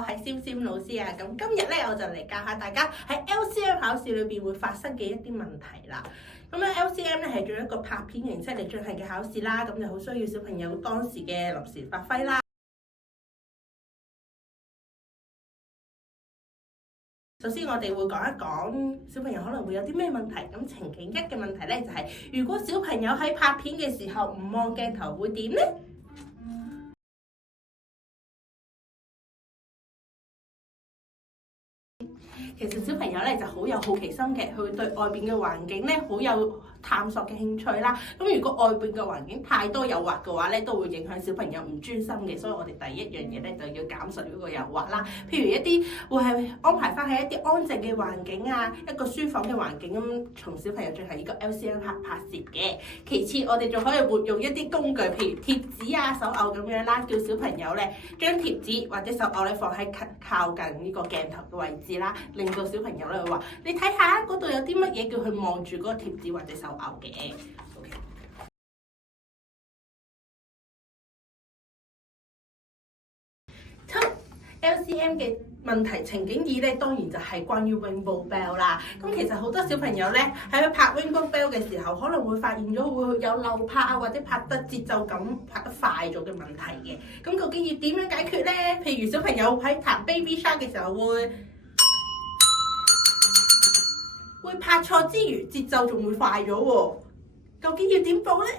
我係瀟瀟老師啊。咁今日咧我就嚟教下大家喺 LCM 考試裏邊會發生嘅一啲問題啦。咁咧 LCM 咧係做一個拍片形式嚟進行嘅考試啦，咁就好需要小朋友當時嘅臨時發揮啦。首先我哋會講一講小朋友可能會有啲咩問題。咁情景一嘅問題咧就係，如果小朋友喺拍片嘅時候唔望鏡頭會點呢？其實小朋友咧就好有好奇心嘅，佢會對外邊嘅環境咧好有探索嘅興趣啦。咁如果外邊嘅環境太多誘惑嘅話咧，都會影響小朋友唔專心嘅。所以我哋第一樣嘢咧就要減少嗰個誘惑啦。譬如一啲會係安排翻喺一啲安靜嘅環境啊，一個書房嘅環境咁，同小朋友進行呢個 LCM 拍攝嘅。其次，我哋仲可以活用一啲工具，譬如貼紙啊、手偶咁樣啦，叫小朋友咧將貼紙或者手偶咧放喺靠近呢個鏡頭嘅位置啦，令到小朋友咧會話：你睇下嗰度有啲乜嘢，叫佢望住嗰個貼紙或者手偶嘅。LCM 嘅問題情景2咧，當然就係關於 Rainbow Bell 啦。咁其實好多小朋友咧喺拍 Rainbow Bell 嘅時候，可能會發現咗會有漏拍啊，或者拍得節奏感拍得快咗嘅問題嘅。咁究竟要點樣解決咧？譬如小朋友喺彈 Baby Shark 嘅時候會拍錯之餘，節奏仲會快咗喎。究竟要點報咧？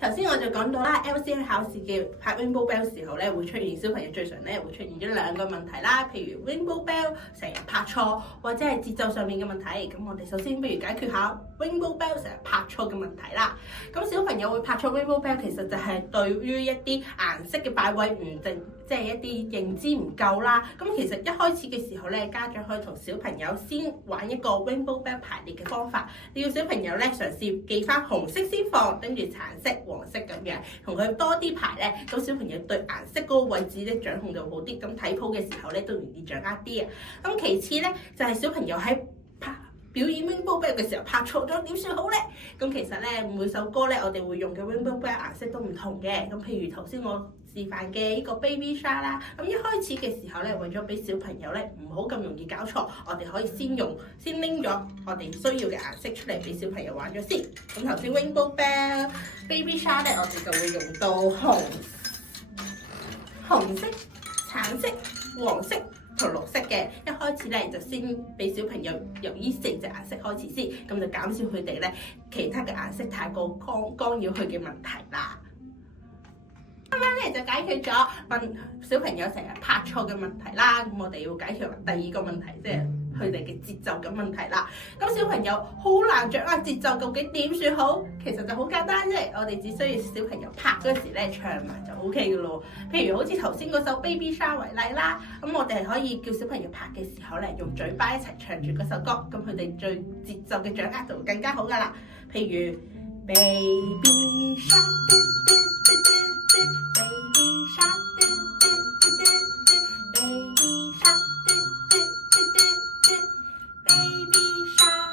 頭先我就講到啦 ，LCM 考試嘅拍 Rainbow Bell 時候咧，會出現小朋友最常咧會出現咗兩個問題啦。譬如 Rainbow Bell 成日拍錯，或者係節奏上面嘅問題。咁我哋首先不如解決下 Rainbow Bell 成日拍錯嘅問題啦。咁小朋友會拍錯 Rainbow Bell，其實就係對於一啲顏色嘅擺位唔正，即係一啲認知唔夠啦。咁其實一開始嘅時候咧，家長可以同小朋友先玩一個 Rainbow Bell 排列嘅方法，你要小朋友咧嘗試記翻紅色先放，跟住橙色、黃色咁樣，同佢多啲排咧，咁小朋友對顏色嗰個位置咧掌控就好啲，咁睇譜嘅時候咧都容易掌握啲啊。咁其次咧就係小朋友喺表演 Rainbow Bell 嘅時候拍錯咗點算好咧？咁其實咧每首歌咧我哋會用嘅 Rainbow Bell 顏色都唔同嘅。咁譬如頭先我示範嘅呢個 Baby Shark 啦，咁一開始嘅時候咧，為咗俾小朋友咧唔好咁容易搞錯，我哋可以先拎咗我哋需要嘅顏色出嚟俾小朋友玩咗先。咁頭先 Rainbow Bell、Baby Shark 咧，我哋就會用到紅色、橙色、黃色同綠色嘅。一開始咧就先俾小朋友由呢4隻顏色開始先，咁就減少佢哋咧其他嘅顏色太過干擾佢嘅問題啦。啱啱咧就解決咗小朋友成日拍錯嘅問題啦。咁我哋要解決第二個問題，即係佢哋嘅節奏感問題啦。咁小朋友好難掌握節奏，究竟點算好？其實就好簡單啫，我哋只需要小朋友拍嗰時咧唱埋就 OK 嘅咯。譬如好似頭先嗰首 Baby Shark 為例啦，咁我哋可以叫小朋友拍嘅時候咧，用嘴巴一齊唱住嗰首歌，咁佢哋對節奏嘅掌握就會更加好噶啦。譬如 Baby Shark Baby Shark Baby Shark Baby Shark。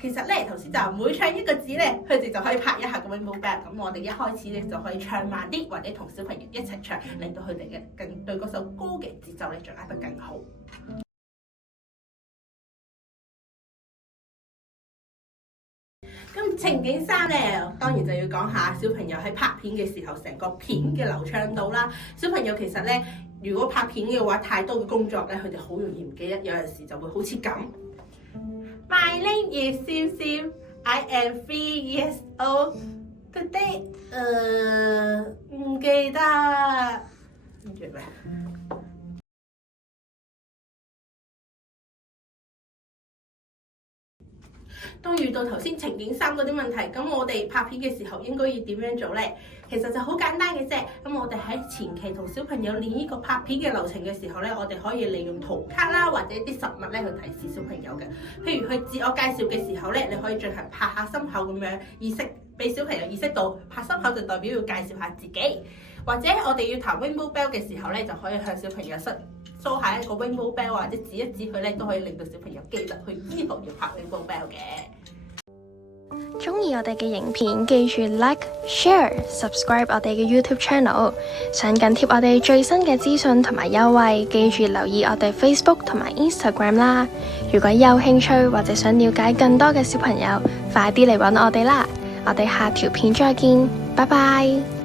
其實咧，頭先就每唱一個字咧，佢哋就可以拍一下個 Rainbow Bell。咁我哋一開始咧就可以唱慢啲，或者同小朋友一齊唱，令到佢哋嘅更對嗰首歌嘅節奏咧掌握得更好。咁情景3咧，當然就要講下小朋友喺拍片嘅時候，成個片嘅流暢度啦。小朋友其實咧，如果拍片嘅話，太多嘅工作咧，佢哋好容易唔記得，有陣時就會好似咁。My name is 瀟瀟 I am 3 years old. Today， 唔記得。跟住咩？當遇到頭先情景3嗰啲問題，咁我哋拍片嘅時候應該要點樣做呢？其實就好簡單嘅啫。咁我哋喺前期同小朋友練呢個拍片嘅流程嘅時候咧，我哋可以利用圖卡啦，或者啲實物咧去提示小朋友嘅。譬如佢自我介紹嘅時候咧，你可以進行拍下心口咁樣意識，俾小朋友意識到拍心口就代表要介紹下自己。或者我哋要彈 Rainbow Bell 嘅時候咧，就可以向小朋友梳下一個 Rainbow Bell， 或者指一指佢咧，都可以令到小朋友記得佢之後要拍 Rainbow Bell 嘅。鍾意我哋嘅影片，記住 like、share、subscribe 我哋嘅 YouTube channel， 想緊貼我哋最新嘅資訊同埋優惠，記住留意我哋 Facebook 同埋 Instagram 啦。如果有興趣或者想了解更多嘅小朋友，快啲嚟搵我哋啦！我哋下條片再見，拜拜。